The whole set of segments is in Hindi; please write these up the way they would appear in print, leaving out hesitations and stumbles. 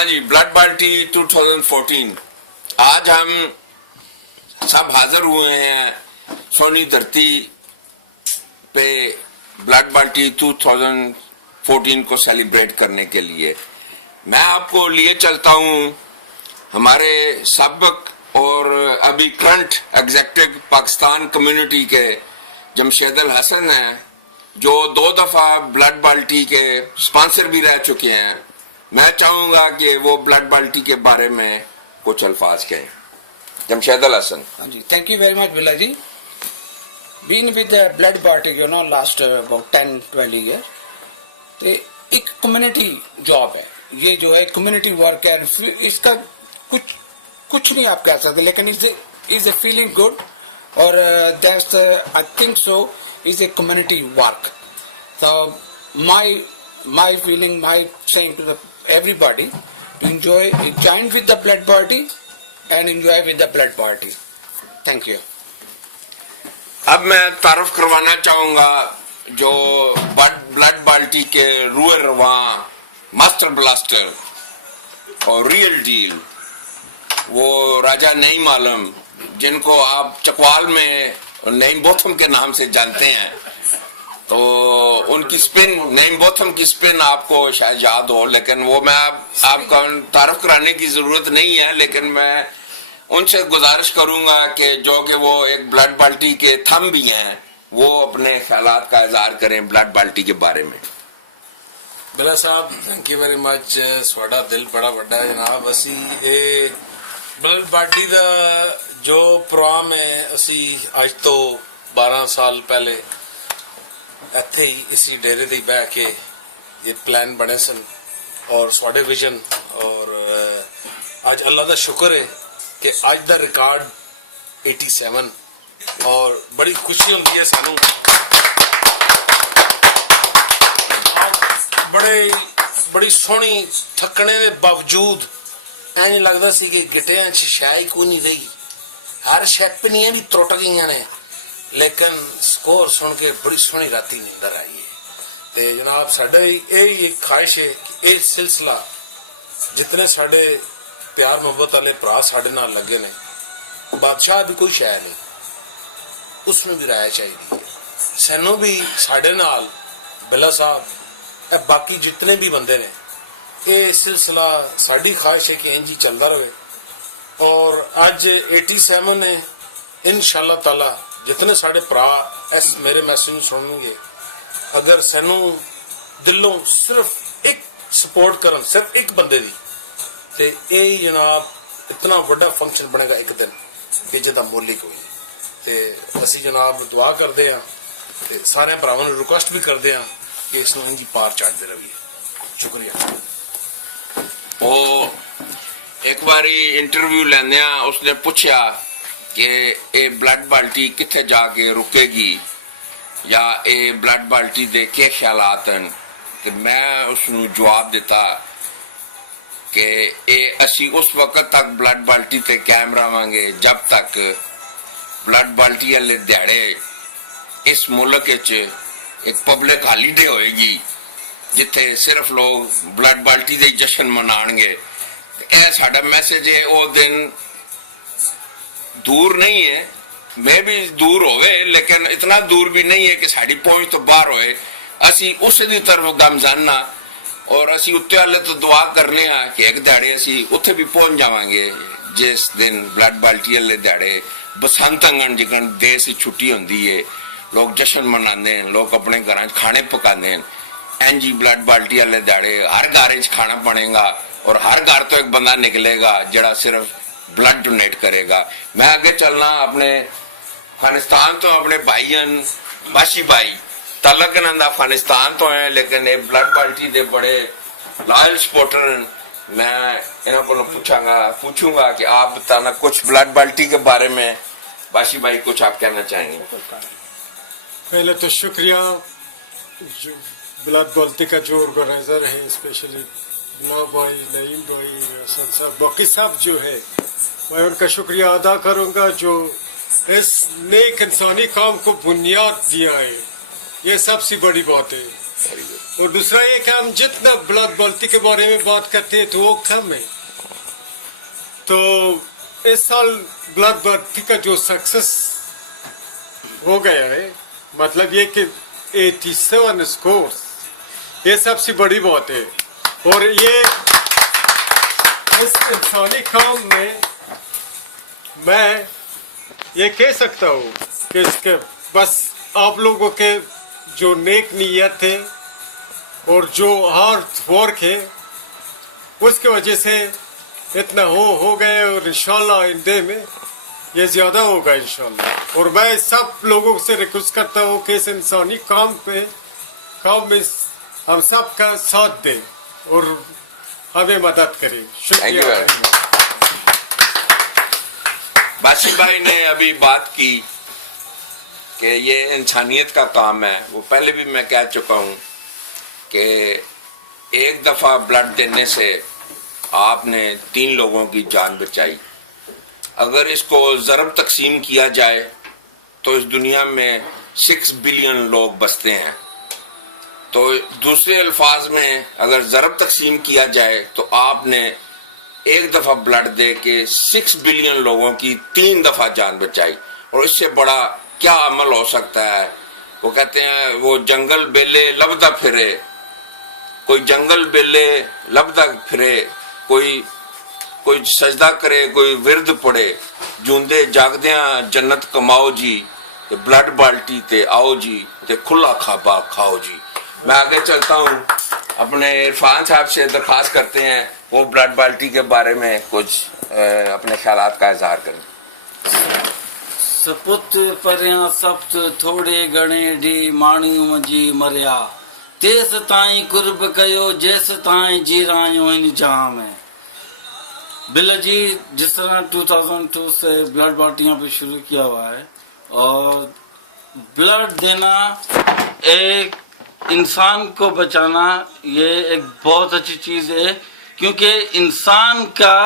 हाँ जी, ब्लड पार्टी 2014। आज हम सब हाजिर हुए हैं सोनी धरती पे ब्लड पार्टी 2014 को सेलिब्रेट करने के लिए। मैं आपको लिए चलता हूं हमारे साबिक और अभी करंट एग्जीक्यूटिव पाकिस्तान कम्युनिटी के जमशेद अल हसन हैं, जो 2 दफा ब्लड पार्टी के स्पॉन्सर भी रह चुके हैं। मैं चाहूंगा कि वो ब्लड पार्टी के बारे में कुछ अल्फाज कहें। जमशेद अल हसन। हाँ जी, thank you very much Billa ji. Been with the blood party last about 10-12 year. तो एक कम्युनिटी जॉब है, ये जो है कम्युनिटी वर्क है। इसका कुछ नहीं आप कह सकते, लेकिन इज ए फीलिंग गुड और that's I think so is a community work. So my feeling, my saying to everybody, enjoy, join with the blood party and enjoy with the blood party. Thank you. अब मैं तारुफ करवाना चाहूंगा जो ब्लड पार्टी के रूए रवा मास्टर ब्लास्टर और रियल डील, वो राजा नईम आलम, जिनको आप चकवाल में नईम बोथम के नाम से जानते हैं। तो उनकी स्पिन, नईम बोथम की स्पिन आपको शायद याद हो, लेकिन वो मैं आपका तारुफ कराने की जरूरत नहीं है। लेकिन मैं उनसे गुजारिश करूंगा कि जो कि वो एक ब्लड पार्टी के थम भी हैं, वो अपने ख्यालात का इजहार करें ब्लड पार्टी के बारे में। बिला साहब, थैंक यू वेरी मच। स्वाडा दिल बड़ा बड़ा है जनाब। असी ये ब्लड पार्टी का जो प्रोग्राम है, असी आज तो 12 साल पहले ਇੱਥੇ ਹੀ इसी डेरे ते बह के ये प्लान बने सन और साढ़े विजन और आज अल्लाह का शुक्र है कि आज का रिकॉर्ड 87 और बड़ी खुशी होती है सानू। बड़ी सोहनी थकने के बावजूद इंज लगता सी कि गिटियां च शायद कोई नहीं रही, हर शैपनियां भी त्रुट गई ने, लेकिन स्कोर सुन के बड़ी सोहनी राती नींदर आई है। ते जनाब साडे यही एक ख्वाहिश है कि ये सिलसिला जितने साडे प्यार मोहब्बत वाले भरा साडे नाल लगे ने, बादशाह भी कोई शय नहीं, उसमें भी राय चाहिए। सैनू भी साडे नाल बिला साहब बाकी जितने भी बंदे ने, ये सिलसिला साडी ख्वाहिश है कि इंज ही चलता रहे। और अज 87 ने इंशाअल्लाह ताला जितने साढ़े भरा इस मेरे मैसेज सुनेंगे, अगर सैनू दिलों सिर्फ एक सपोर्ट करन, सिर्फ एक बंदे दी, ते यही जनाब इतना बड़ा फंक्शन बनेगा एक दिन कि जिहदा मुल ही कोई नहीं। ते असी जनाब दुआ करते हैं, ते सारे भरावां नूं रिक्वेस्ट भी करते हैं कि इसनूं इंज पार चढ़ते रहिए। शुक्रिया। वो एक बारी इंटरव्यू लैंदे उसने पूछा कि ये ब्लड पार्टी किथे जाके रुकेगी या ये ब्लड पार्टी दे के ख्यालात हैं। कि मैं उसनू जवाब दिता कि ये असी उस वक्त तक ब्लड पार्टी ते कायम रहांगे जब तक ब्लड पार्टी वाले दिहाड़े इस मुल्क एक पब्लिक हॉलीडे होएगी जिथे सिर्फ लोग ब्लड पार्टी दे जश्न मनाएंगे। यह साडा मैसेज है। वो दिन दूर नहीं है, मैं भी दूर होवे, लेकिन इतना दूर भी नहीं है कि साड़ी पहुंच तो बाहर होए। असी उस दी तरफ गमजाना और असी उत्ते वाले तो दुआ करने कि एक दिहाड़े असी उत्थे भी पहुंच जावांगे जिस दिन ब्लड पार्टी वाले दिहाड़े बसंत अंगन जिकन देश की छुट्टी होंदी है, लोग जश्न मनाते हैं, लोग अपने घर खाने पकाते हैं। एनजी ब्लड पार्टी वाले दिहाड़े हर घर खाना बनेगा और हर घर तो एक बंदा निकलेगा जड़ा सिर्फ ब्लड डोनेट करेगा। मैं आगे चलना अपने अफगानिस्तान तो अपने भाईयन बाशी भाई तलक नंद अफगानिस्तान तो है, लेकिन ये ब्लड पार्टी दे बड़े लॉयल सपोर्टर हैं। मैं इन्हों को पूछूंगा कि आप बताना कुछ ब्लड पार्टी के बारे में। बाशी भाई कुछ आप कहना चाहेंगे? पहले तो शुक्रिया जो ब्लड पार्टी का जो ऑर्गेनाइजर है, स्पेशली भाई, नईम भाई, हसन साहब, बाकी सब जो है, मैं उनका शुक्रिया अदा करूंगा जो इस नेक इंसानी काम को बुनियाद दिया है। ये सबसे बड़ी बात है। Very good. और दूसरा ये कि हम जितना ब्लड बॉल्टी के बारे में बात करते हैं तो वो कम है। तो इस साल ब्लड बॉल्टी का जो सक्सेस हो गया है, मतलब ये कि 87 स्कोर्स, ये सबसे बड़ी बात है। और ये इस इंसानी काम में मैं ये कह सकता हूँ कि इसके बस आप लोगों के जो नेक नीयत है और जो हार्ड वर्क है उसके वजह से इतना हो गए, और इंशाल्लाह इंडिया में ये ज्यादा होगा इंशाल्लाह। और मैं सब लोगों से रिक्वेस्ट करता हूँ कि इस इंसानी काम में हम सब का साथ दें और हमें मदद करें। शुक्रिया। बासिम भाई ने अभी बात की कि ये इंसानियत का काम है। वो पहले भी मैं कह चुका हूँ कि एक दफा ब्लड देने से आपने 3 लोगों की जान बचाई। अगर इसको ज़रब तकसीम किया जाए तो इस दुनिया में 6 बिलियन लोग बसते हैं। तो दूसरे अल्फाज में अगर ज़रब तकसीम किया जाए तो आपने एक दफा ब्लड दे के 6 बिलियन लोगों की 3 दफा जान बचाई। और इससे बड़ा क्या अमल हो सकता है। वो कहते हैं वो जंगल बेले लबदा फिरे, कोई जंगल बेले लबदा फिरे, कोई सजदा करे, कोई विरद पड़े, जूंदे जागदियां जन्नत कमाओ जी, ते ब्लड बाल्टी ते आओ जी, ते खुला खाबा खाओ जी। मैं आगे चलता हूँ, अपने इरफान साहब से दरखास्त करते हैं वो ब्लड बाल्टी के बारे में कुछ अपने ख्यालात का इजहार करें। सपुत परियां सप्त थोड़े घणे डी माणियूं जी मरिया, तेस ताईं कुर्ब कयो जेस ताईं जीरायो इन जहां में। बिल जी जिस तरह 2002 से ब्लड बाल्टियां भी शुरू किया हुआ है, और ब्लड देना एक इंसान को बचाना ये एक बहुत अच्छी चीज है, क्योंकि इंसान का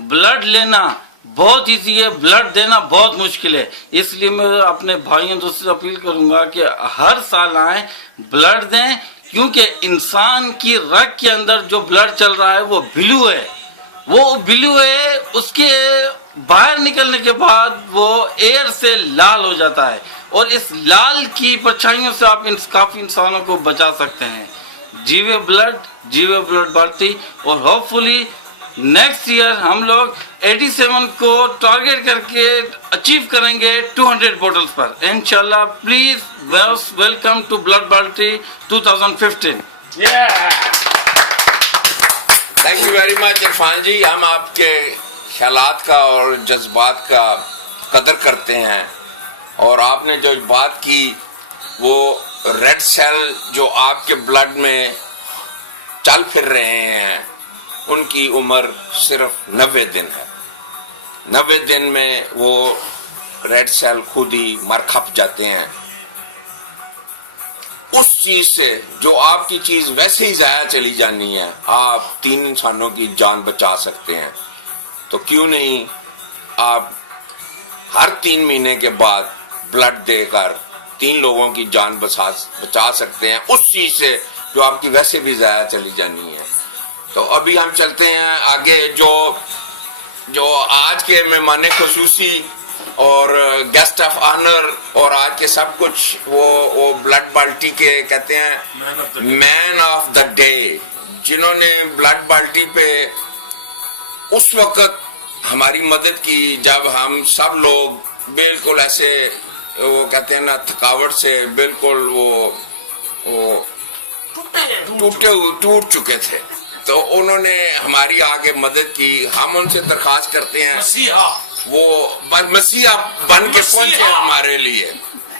ब्लड लेना बहुत इजी है, ब्लड देना बहुत मुश्किल है। इसलिए मैं अपने भाइयों दोस्तों से अपील करूंगा कि हर साल आए, ब्लड दें, क्योंकि इंसान की रग के अंदर जो ब्लड चल रहा है वो ब्लू है, वो ब्लू है, उसके बाहर निकलने के बाद वो एयर से लाल हो जाता है, और इस लाल की परछाइयों से आप काफी इंसानों को बचा सकते हैं। जीवे ब्लड बाल्टी, और होपफुली नेक्स्ट ईयर हम लोग 87 को टारगेट करके अचीव करेंगे 200 बोतल्स पर इंशाल्लाह। प्लीज वेलकम टू ब्लड बाल्टी 2015। Thank you very much Irfan ji. हम आपके ख्यालात का और जज्बात का कदर करते हैं, और आपने जो बात की वो रेड सेल जो आपके ब्लड में चल फिर रहे हैं उनकी उम्र सिर्फ 90 दिन है। 90 दिन में वो रेड सेल खुद ही मर खप जाते हैं। उस चीज से जो आपकी चीज वैसे ही जाया चली जानी है, आप 3 इंसानों की जान बचा सकते हैं। तो क्यों नहीं आप हर 3 महीने के बाद ब्लड देकर 3 लोगों की जान बचा सकते हैं उस चीज से जो आपकी वैसे भी जाया चली जानी है। तो अभी हम चलते हैं आगे। जो आज के मेहमान खुसूसी और गेस्ट ऑफ ऑनर और आज के सब कुछ वो ब्लड बाल्टी के कहते हैं मैन ऑफ द डे, जिन्होंने ब्लड बाल्टी पे उस वक्त हमारी मदद की जब हम सब लोग बिल्कुल ऐसे वो कहते हैं ना थकावट से बिल्कुल वो टूट चुके थे। तो उन्होंने हमारी आगे मदद की। हम उनसे दरखास्त करते हैं, वो मसीहा बन के पहुंचे हमारे लिए।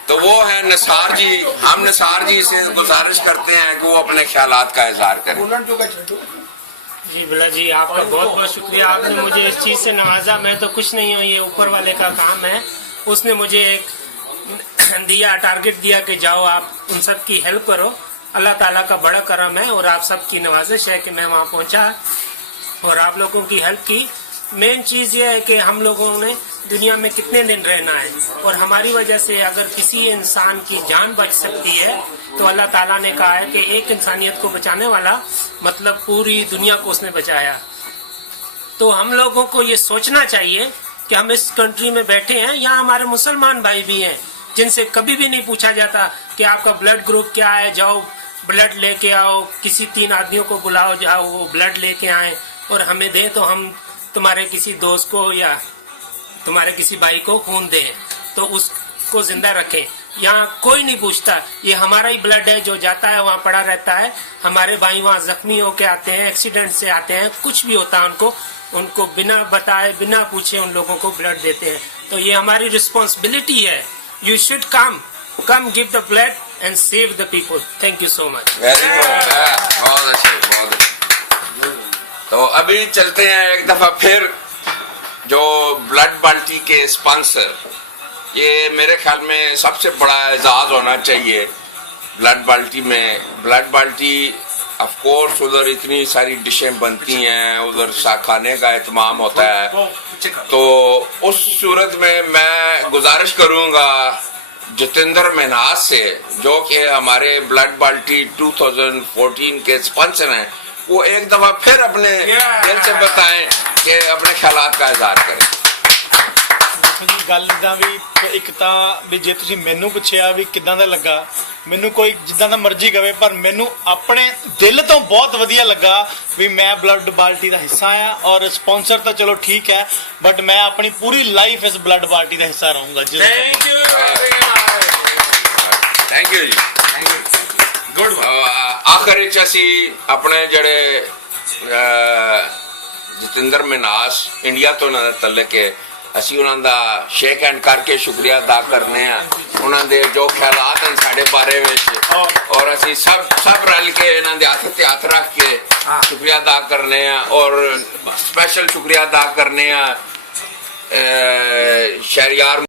तो वो है निसार जी। हम निसार जी से गुजारिश करते हैं कि वो अपने ख्यालात का इजहार करें। जी बिला जी, आपका बहुत बहुत शुक्रिया। आपने मुझे इस चीज से नवाजा। मैं तो कुछ नहीं हूँ, ये ऊपर वाले का काम है। उसने मुझे एक दिया, टारगेट दिया कि जाओ आप उन सब की हेल्प करो। अल्लाह ताला का बड़ा करम है और आप सब की नवाजिश है कि मैं वहाँ पहुँचा और आप लोगों की हेल्प की। मेन चीज ये है कि हम लोगों ने दुनिया में कितने दिन रहना है, और हमारी वजह से अगर किसी इंसान की जान बच सकती है तो अल्लाह ताला ने कहा है कि एक इंसानियत को बचाने वाला मतलब पूरी दुनिया को उसने बचाया। तो हम लोगों को ये सोचना चाहिए कि हम इस कंट्री में बैठे हैं, यहाँ हमारे मुसलमान भाई भी हैं जिनसे कभी भी नहीं पूछा जाता कि आपका ब्लड ग्रुप क्या है, जाओ ब्लड लेके आओ, किसी 3 आदमियों को बुलाओ, जाओ वो ब्लड लेके आए और हमें दें तो हम तुम्हारे किसी दोस्त को या तुम्हारे किसी भाई को खून दें तो उसको जिंदा रखें। यहाँ कोई नहीं पूछता, ये हमारा ही ब्लड है जो जाता है वहाँ पड़ा रहता है। हमारे भाई वहाँ जख्मी होके आते हैं, एक्सीडेंट से आते हैं, कुछ भी होता है उनको बिना बताए बिना पूछे उन लोगों को ब्लड देते हैं। तो ये हमारी रिस्पॉन्सिबिलिटी है। You should come give the blood and save the people. Thank you so much. Very good, बहुत अच्छे, बहुत अच्छे। तो अभी चलते हैं एक दफा फिर जो ब्लड बाल्टी के स्पॉन्सर, ये मेरे ख्याल में सबसे बड़ा एजाज होना चाहिए ब्लड बाल्टी में। ब्लड बाल्टी ऑफ कोर्स उधर इतनी सारी डिशें बनती हैं, उधर खाने का एहतमाम होता है, तो उस सूरत में मैं गुजारिश करूंगा जितेंद्र मेहनाज से, जो कि हमारे ब्लड बाल्टी 2014 के स्पॉन्सर हैं, वो एक दफा फिर अपने दिल से बताएं कि अपने ख्यालात का इजहार करें। जी गल इदा भी एक तां भी जे तुसीं मैनू पुछिया भी किदां दा लगा, मैनू कोई जिद्दां दा मर्जी कहे पर मैनू अपने दिल तो बहुत वधिया लगा भी मैं ब्लड बाल्टी का हिस्सा हाँ। और स्पॉन्सर तो चलो ठीक है, बट मैं अपनी पूरी लाइफ इस ब्लड बाल्टी का हिस्सा रहूंगा। थैंक यू जी, गुड। आखिर च असी अपने जड़े जितेंद्र मिनास इंडिया तो उन्होंने तलक है, ਅਸੀਂ ਉਹਨਾਂ ਦਾ ਸ਼ੇਕ ਹੈਂਡ ਕਰਕੇ ਸ਼ੁਕਰੀਆ ਅਦਾ ਕਰਨੇ ਆ, ਉਹਨਾਂ ਦੇ ਜੋ ਖਿਆਲਾਤ ਹਨ ਸਾਡੇ ਬਾਰੇ ਵਿੱਚ, ਔਰ ਅਸੀਂ ਸਭ ਰਲ ਕੇ ਇਹਨਾਂ ਦੇ ਹੱਥ ਤੇ ਹੱਥ ਰੱਖ ਕੇ ਸ਼ੁਕਰੀਆ ਅਦਾ ਕਰਨੇ ਆ। ਔਰ ਸਪੈਸ਼ਲ ਸ਼ੁਕਰੀਆ ਅਦਾ ਕਰਨੇ ਆ ਸ਼ਹਿਰਯਾਰ